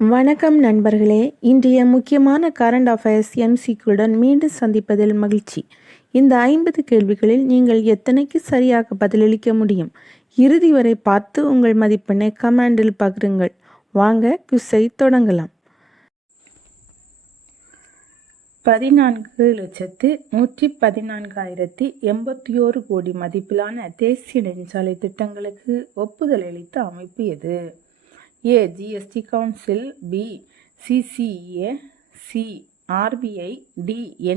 வணக்கம் நண்பர்களே. இன்றைய முக்கியமான கரண்ட் அஃபேர்ஸ் எம்சிக்யூடன் மீண்டும் சந்திப்பதில் மகிழ்ச்சி. இந்த 50 கேள்விகளில் நீங்கள் எத்தனைக்கு சரியாக பதிலளிக்க முடியும்? இறுதி வரை பார்த்து உங்கள் மதிப்பெண்ணை கமெண்டில் பகிருங்கள். வாங்க குவிஸை தொடங்கலாம். 14,114,081 கோடி மதிப்பிலான தேசிய நெடுஞ்சாலை திட்டங்களுக்கு ஒப்புதல் அளித்த அமைப்பு எது? A. GST Council, B. CCEA, C. RBI, D.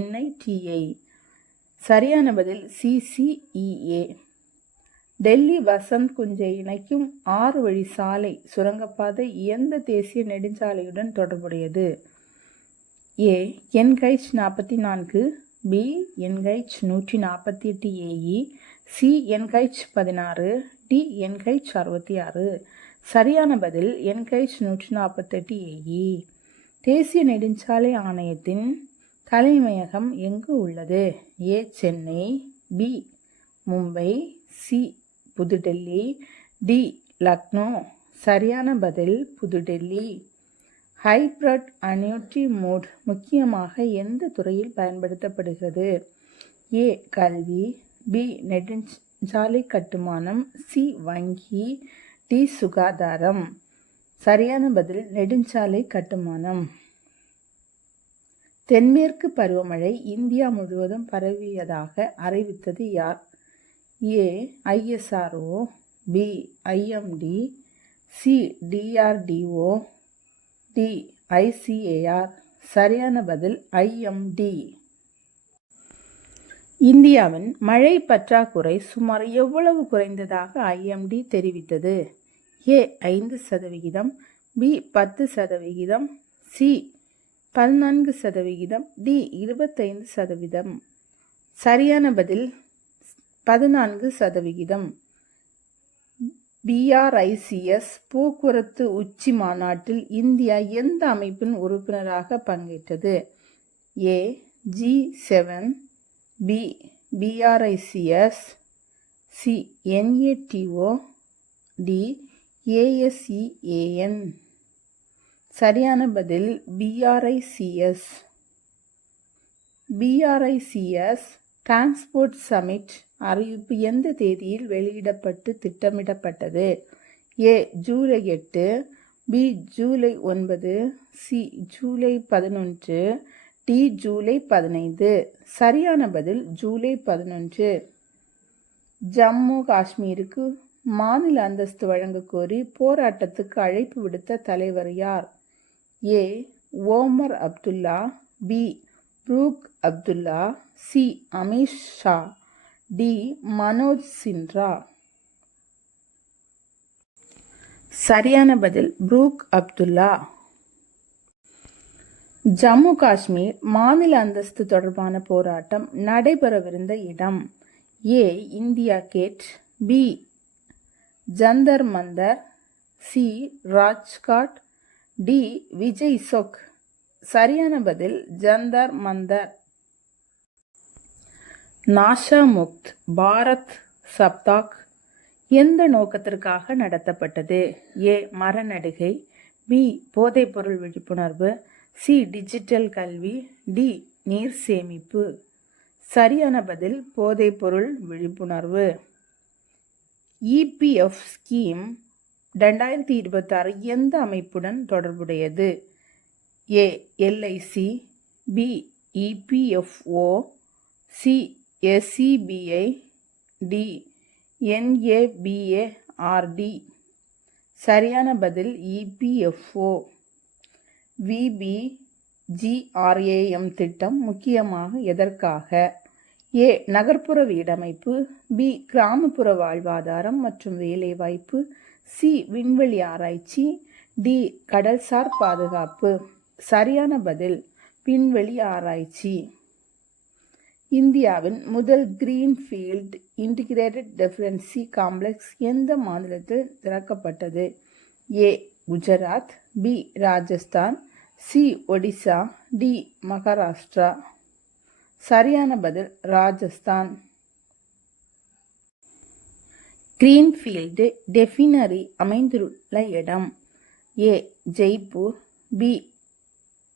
NITI. சரியான பதில் CCEA. டெல்லி வசந்த் குஞ்சை இணைக்கும் 6 வழி சாலை சுரங்கப்பாதை எந்த தேசிய நெடுஞ்சாலையுடன் தொடர்புடையது? A. NH 44, B. NH 148 AE, C. NH 16, D. NH 66. சரியான பதில் NH 148 AE. தேசிய நெடுஞ்சாலை ஆணையத்தின் தலைமையகம் எங்கு உள்ளது? A. Chennai, B. Mumbai, C. Pudhu Delhi, D. Lucknow. சரியான பதில் புதுடெல்லி. ஹைப்ரிட் அன்யூட்டி மோட் முக்கியமாக எந்த துறையில் பயன்படுத்தப்படுகிறது? A. கல்வி, B. நெடுஞ்சாலை கட்டுமானம், C. வங்கி, D. சுகாதாரம். சரியான பதில் நெடுஞ்சாலை கட்டுமானம். தென்மேற்கு பருவமழை இந்தியா முழுவதும் பரவியதாக அறிவித்தது யார்? A. ISRO, B. IMD, C. DRDO, D. ICAR. சரியான பதில் IMD. இந்தியாவின் மழை பற்றாக்குறை சுமார் எவ்வளவு குறைந்ததாக IMD தெரிவித்தது? A. 5%, B. 10%, C. 14%, D. 25%. சரியான பதில் 14%. BRICS போக்குவரத்து உச்சி மாநாட்டில் இந்தியா எந்த அமைப்பின் உறுப்பினராக பங்கேற்றது? A. G7, B. BRICS, C. NATO, D. ASEAN. சரியான பதில் BRICS. BRICS டிரான்ஸ்போர்ட் சமிட் அறிவிப்பு எந்த தேதியில் வெளியிடப்பட்டு திட்டமிடப்பட்டது? A. July 8, B. July 9, C. July 11, D. July 15. சரியான பதில் ஜூலை 11. ஜம்மு காஷ்மீருக்கு மாநில அந்தஸ்து வழங்க கோரி போராட்டத்துக்கு அழைப்பு விடுத்த தலைவர் யார்? A. Omar Abdullah, B. Farooq Abdullah, C. Amit Shah, D. Manoj Sinha. சரியான பதில் புரூக் அப்துல்லா. ஜம்மு காஷ்மீர் மாநில அந்தஸ்து தொடர்பான போராட்டம் நடைபெறவிருந்த இடம்? A. India Gate, B. Jantar Mantar, C. Rajghat, D. Vijay Chowk. சரியான பதில் ஜந்தர் மந்தர். நாஷா முக்த் பாரத் சப்தாக் எந்த நோக்கத்திற்காக நடத்தப்பட்டது? A. மரநடுகை, B. போதைப்பொருள் விழிப்புணர்வு, C. டிஜிட்டல் கல்வி, D. நீர் சேமிப்பு. சரியான பதில் போதைப்பொருள் விழிப்புணர்வு. EPF ஸ்கீம் 2026 எந்த அமைப்புடன் தொடர்புடையது? A. LIC, B. EPFO, C. SCBI, D. NABARD. சரியான பதில் EPFO. VBGRAM திட்டம் முக்கியமாக எதற்காக? A. நகர்ப்புற வீடமைப்பு, B. கிராமப்புற வாழ்வாதாரம் மற்றும் வேலைவாய்ப்பு, C. விண்வெளி ஆராய்ச்சி, D. கடல்சார் பாதுகாப்பு. சரியான பதில் விண்வெளி ஆராய்ச்சி. இந்தியாவின் முதல் கிரீன்ஃபீல்ட் இன்டிகிரேட்டட் டெஃபென்சி காம்ப்ளெக்ஸ் எந்த மாநிலத்தில் திறக்கப்பட்டது? A. Gujarat, B. Rajasthan, C. Odisha, D. Maharashtra. சரியான பதில் ராஜஸ்தான். கிரீன்ஃபீல்டு டெஃபினரி அமைந்துள்ள இடம்? A. Jaipur, B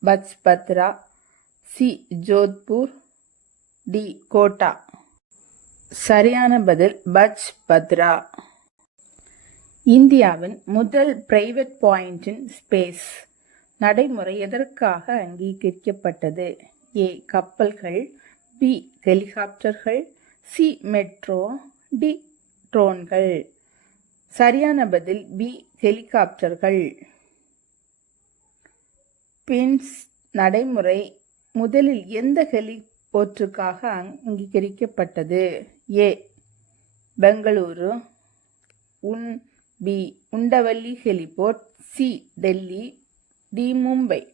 Pachpadra, C Jodhpur, D Kota. சரியான பதில் பச்பத்ரா. இந்தியாவின் முதல் பிரைவேட் பாயிண்ட் இன் ஸ்பேஸ் நடைமுறை எதற்காக அங்கீகரிக்கப்பட்டது? ஏ கப்பல்கள், பி ஹெலிகாப்டர்கள், சி மெட்ரோ, டி ட்ரோன்கள். சரியான பதில் பி ஹெலிகாப்டர்கள். பின்ஸ் நடைமுறை முதலில் எந்த ஹெலிபோர்ட்டுக்காக அங்கீகரிக்கப்பட்டது? A Bengaluru, B Undavalli heliport, C Delhi, D Mumbai.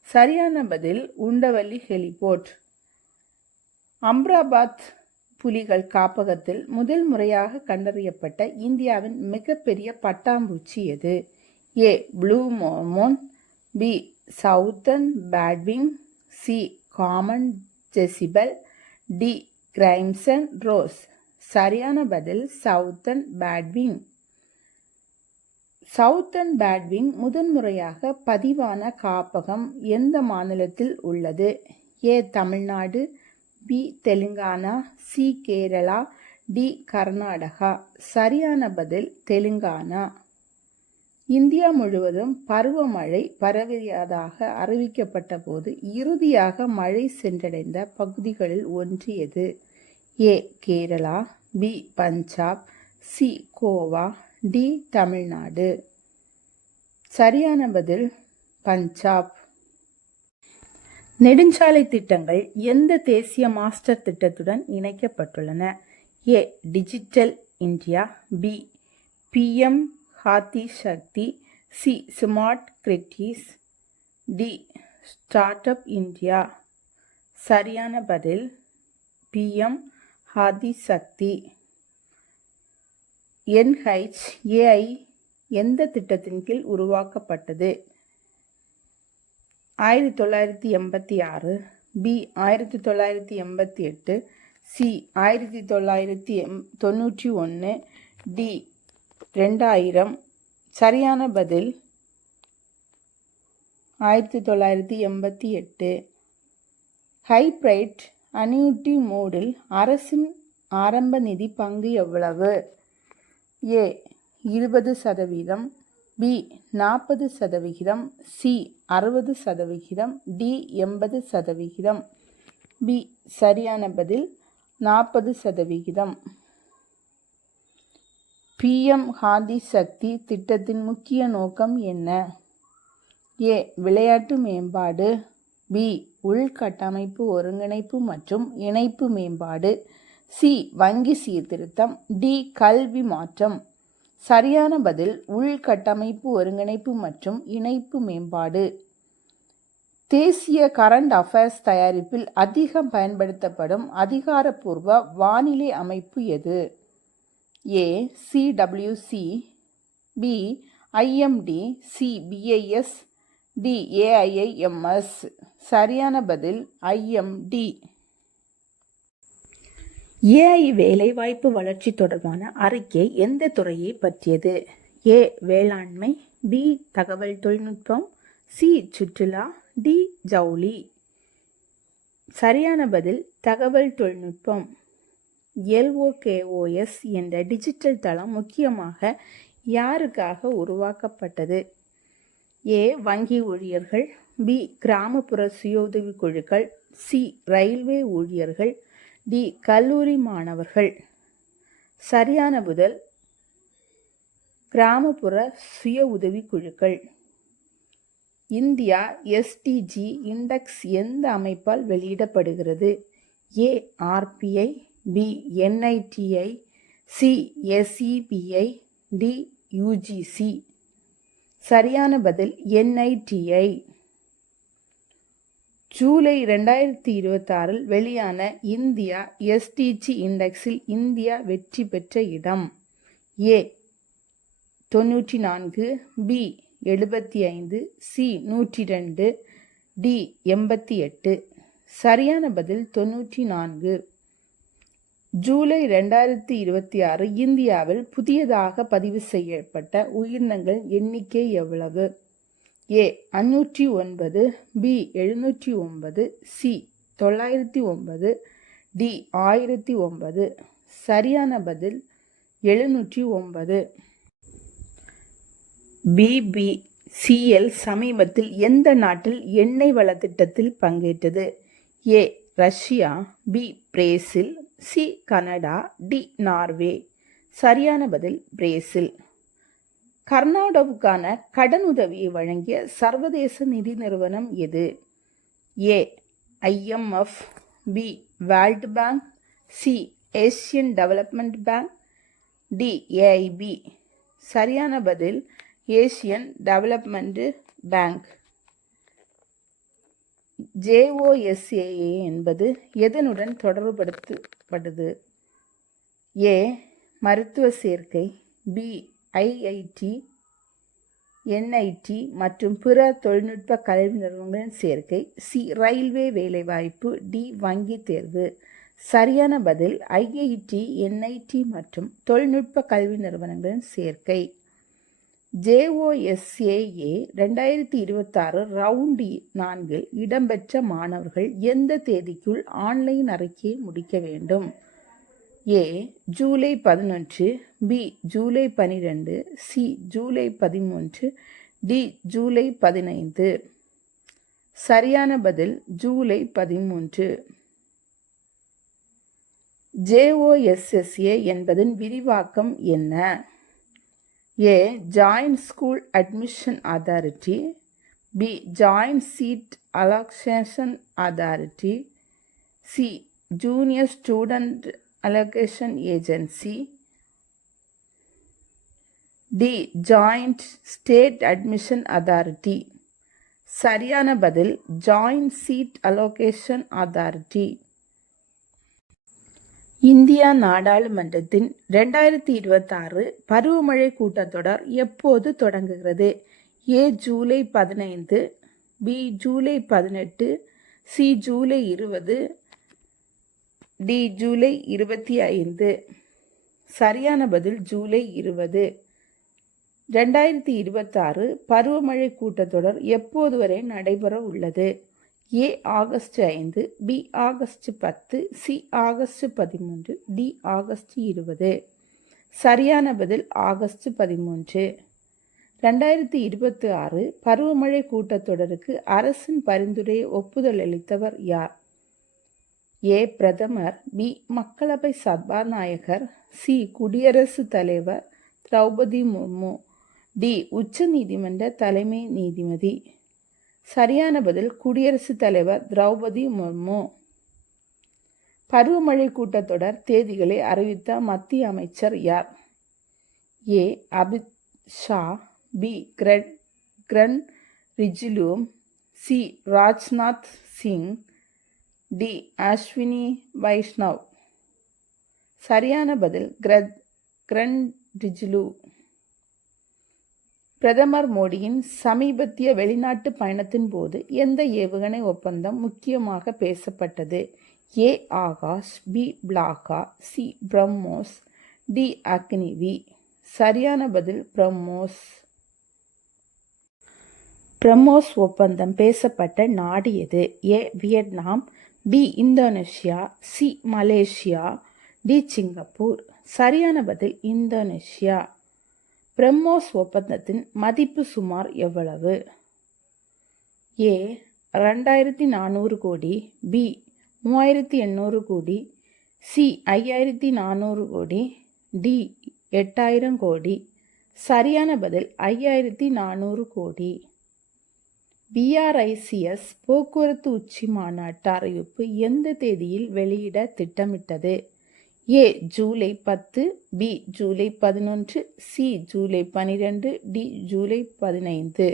சரியான பதில் உண்டவல்லி ஹெலிபோர்ட். அம்ராபாத் புலிகள் காப்பகத்தில் முதல் முறையாக கண்டறியப்பட்ட இந்தியாவின் மிகப்பெரிய பட்டாம்பூச்சி எது? A blue Mormon, B southern batwing, C common Jezebel, D crimson rose. சரியான பதில் சவுத்தர்ன் பேட்விங். சவுத்தர்ன் பேட்விங் முதன்முறையாக பதிவான காப்பகம் எந்த மாநிலத்தில் உள்ளது? A Tamil Nadu, B Telangana, C Kerala, D Karnataka. சரியான பதில் தெலுங்கானா. இந்தியா முழுவதும் பருவமழை பரவியதாக அறிவிக்கப்பட்ட போது இறுதியாக மழை சென்றடைந்த பகுதிகளில் ஒன்று எது? A Kerala, B Punjab, C Goa, D Tamil Nadu. சரியான பதில் பஞ்சாப். நெடுஞ்சாலை திட்டங்கள் எந்த தேசிய மாஸ்டர் திட்டத்துடன் இணைக்கப்பட்டுள்ளன? A digital India, B PM Hathi Shakti, C smart cities, D start up India. சரியான பதில் பிஎம் ஹாத்தி சக்தி. NHAI எந்த திட்டத்தின் கீழ் உருவாக்கப்பட்டது? 1986, பி 1988, சி 1991, டி 2000. சரியான பதில் 1988. ஹைப்ரைட் அன்யூட்டி மோடில் அரசின் ஆரம்ப நிதி பங்கு எவ்வளவு? ஏ 20%, பி 40%, சி 60%, டி 80%. பி சரியான பதில் 40%. பிஎம் ஹாதி சக்தி திட்டத்தின் முக்கிய நோக்கம் என்ன? ஏ விளையாட்டு மேம்பாடு, பி உள்கட்டமைப்பு ஒருங்கிணைப்பு மற்றும் இணைப்பு மேம்பாடு, சி வங்கி சீர்திருத்தம், டி கல்வி மாற்றம். சரியான பதில் உள்கட்டமைப்பு ஒருங்கிணைப்பு மற்றும் இணைப்பு மேம்பாடு. தேசிய கரண்ட் அஃபேர்ஸ் தயாரிப்பில் அதிகம் பயன்படுத்தப்படும் அதிகாரப்பூர்வ வானிலை அமைப்பு எது? A CWC, B IMD, C BIS, D AIIMS. சரியான பதில் IMD. AI வேலைவாய்ப்பு வளர்ச்சி தொடர்பான அறிக்கை எந்த துறையை பற்றியது? ஏ வேளாண்மை, பி தகவல் தொழில்நுட்பம், சி சுற்றுலா, டி ஜவுளி. சரியான பதில் தகவல் தொழில்நுட்பம். LOKOS என்ற டிஜிட்டல் தளம் முக்கியமாக யாருக்காக உருவாக்கப்பட்டது? ஏ வங்கி ஊழியர்கள், பி கிராமப்புற சுய உதவி குழுக்கள், சி ரயில்வே ஊழியர்கள், டி கல்லூரி மாணவர்கள். சரியான பதில் கிராமப்புற சுய உதவி குழுக்கள். இந்தியா SDG இண்டெக்ஸ் எந்த அமைப்பால் வெளியிடப்படுகிறது? A RPI, B NITI, C SEBI, D UGC. சரியான பதில் NITI. ஜூலை 2026 வெளியான இந்தியா SDG இண்டெக்ஸில் இந்தியா வெற்றி பெற்ற இடம்? ஏ 94, பி 75, சி 102, டி 88. சரியான பதில் 94. ஜூலை 2026 இந்தியாவில் புதியதாக பதிவு செய்யப்பட்ட உயிரினங்கள் எண்ணிக்கை எவ்வளவு? ஏ 509, பி 709, சி 909, டி 1009. சரியான பதில் 709. பிபிசிஎல் சமீபத்தில் எந்த நாட்டில் எண்ணெய் வள திட்டத்தில் பங்கேற்றது? A Russia, B Brazil, C Canada, D Norway. சரியான பதில் பிரேசில். கர்நாடகாவுக்கான கடனுதவியை வழங்கிய சர்வதேச நிதி நிறுவனம் எது? A IMF, B World Bank, C Asian Development Bank, D AIB. சரியான பதில் ஏசியன் டெவலப்மெண்ட் பேங்க். JOSAA என்பது எதனுடன் தொடர்புபடுத்தப்படுது? ஏ மருத்துவ சேர்க்கை, பி IIT, NIT மற்றும் பிற தொழில்நுட்ப கல்வி நிறுவனங்களின் சேர்க்கை, சி ரயில்வே வேலைவாய்ப்பு, டி வங்கி தேர்வு. சரியான பதில் IIT, NIT மற்றும் தொழில்நுட்ப கல்வி நிறுவனங்களின் சேர்க்கை. JOSAA 2026 ரவுண்ட் 4 இடம்பெற்ற மாணவர்கள் எந்த தேதிக்குள் ஆன்லைன் அறிக்கையை முடிக்க வேண்டும்? A July 11, B July 12, C July 13, D July 15. சரியான பதில் ஜூலை 13. JOSSA என்பதன் விரிவாக்கம் என்ன? A joint school admission authority, B joint seat allocation authority, C junior student allocation agency, D joint state admission authority. சரியான பதில் joint seat allocation authority. India நாடாளுமன்றத்தின் 2026 பருவமழை கூட்டத்தொடர் எப்போது தொடங்குகிறது? A July 15, B July 18, C July 20, D July 25. சரியான பதில் ஜூலை 20. 2026 பருவமழை கூட்டத்தொடர் எப்போது வரை நடைபெற உள்ளது? A August 5, B August 10, C August 13, D August 20. சரியான பதில் ஆகஸ்ட் 13. 2026 பருவமழை கூட்டத்தொடருக்கு அரசின் பரிந்துரையை ஒப்புதல் அளித்தவர் யார்? ஏ பிரதமர், பி மக்களவை சபாநாயகர், சி குடியரசுத் தலைவர் திரௌபதி முர்மு, டி உச்ச நீதிமன்ற தலைமை நீதிபதி. சரியான பதில் குடியரசுத் தலைவர் திரௌபதி முர்மு. பருவமழை கூட்டத்தொடர் தேதிகளை அறிவித்த மத்திய அமைச்சர் யார்? A Amit Shah, B Kiren Rijiju, C Rajnath Singh, D Ashwini Vaishnaw. சரியான பதில் கிரண் ரிஜிஜு. பிரதமர் மோடியின் சமீபத்திய வெளிநாட்டு பயணத்தின் போது எந்த ஏவுகணை ஒப்பந்தம் முக்கியமாக பேசப்பட்டது? ஏ ஆகாஷ், பி பிளாகா, சி பிரம்மோஸ், டி அக்னிவி. சரியான பதில் பிரம்மோஸ். பிரம்மோஸ் ஒப்பந்தம் பேசப்பட்ட நாடு எது? A Vietnam, B Indonesia, C Malaysia, D Singapore. சரியான பதில் இந்தோனேஷியா. பிரம்மோஸ் ஒப்பந்தத்தின் மதிப்பு சுமார் எவ்வளவு? ஏ 2400 கோடி, பி 3800 கோடி, சி 5400 கோடி, டி 8000 கோடி. சரியான பதில் 5400 கோடி. BRICS போக்குவரத்து உச்சி மாநாட்டு அறிவிப்பு எந்த தேதியில் வெளியிட திட்டமிட்டது? A July 10, B July 11, C July 12, D July 15.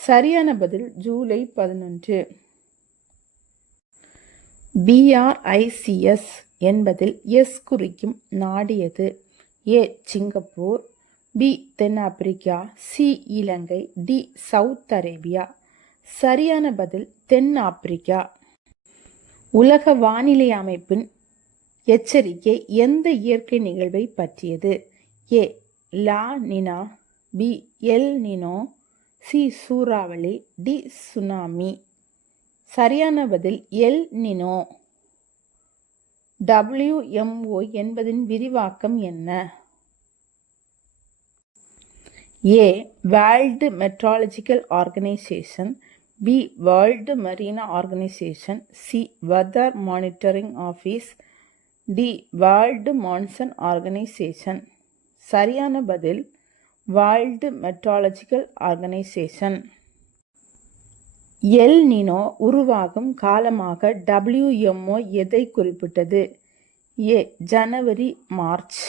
சரியான பதில் ஜூலை 11. BRICS என்பதில் எஸ் குறிக்கும் நாடு எது? ஏ சிங்கப்பூர், பி தென்னாப்பிரிக்கா, சி இலங்கை, டி சவுத் அரேபியா. சரியான பதில் தென்னாப்பிரிக்கா. உலக வானிலை அமைப்பின் எச்சரிக்கை எந்த இயற்கை நிகழ்வை பற்றியது? A La Nina, B El Nino, C சூறாவளி, டி சுனாமி. சரியான பதில் எல் நினோ. WMO என்பதின் விரிவாக்கம் என்ன? A world meteorological organisation, B world marina organisation, C weather monitoring office, D world monsoon organisation. சரியான பதில் world meteorological organisation. El Nino உருவாகும் காலமாக WMO எதை குறிப்பிட்டது? A January March,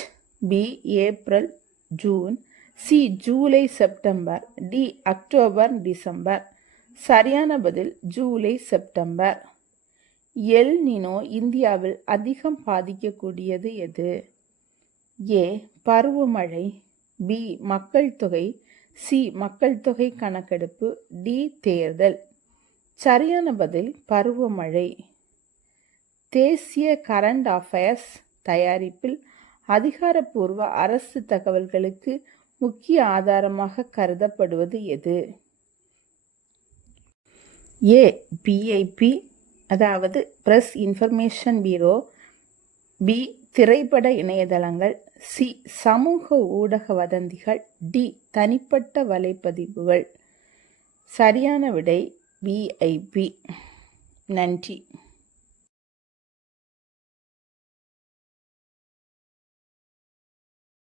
B April June, C July September, D October December. சரியான பதில் July September. El Nino இந்தியாவில் அதிகம் பாதிக்கக்கூடியது எது? ஏ பருவமழை, பி மக்கள் தொகை, சி மக்கள் தொகை கணக்கெடுப்பு, டி தேர்தல். சரியான பதில் பருவமழை. தேசிய கரண்ட் அஃபேர்ஸ் தயாரிப்பில் அதிகாரப்பூர்வ அரசு தகவல்களுக்கு முக்கிய ஆதாரமாக கருதப்படுவது எது? ஏ PIB, அதாவது பிரஸ் இன்ஃபர்மேஷன் பியூரோ, பி திரைப்பட இணையதளங்கள், சி சமூக ஊடக வதந்திகள், டி தனிப்பட்ட வலைப்பதிவுகள். சரியான விடை PIB. நன்றி.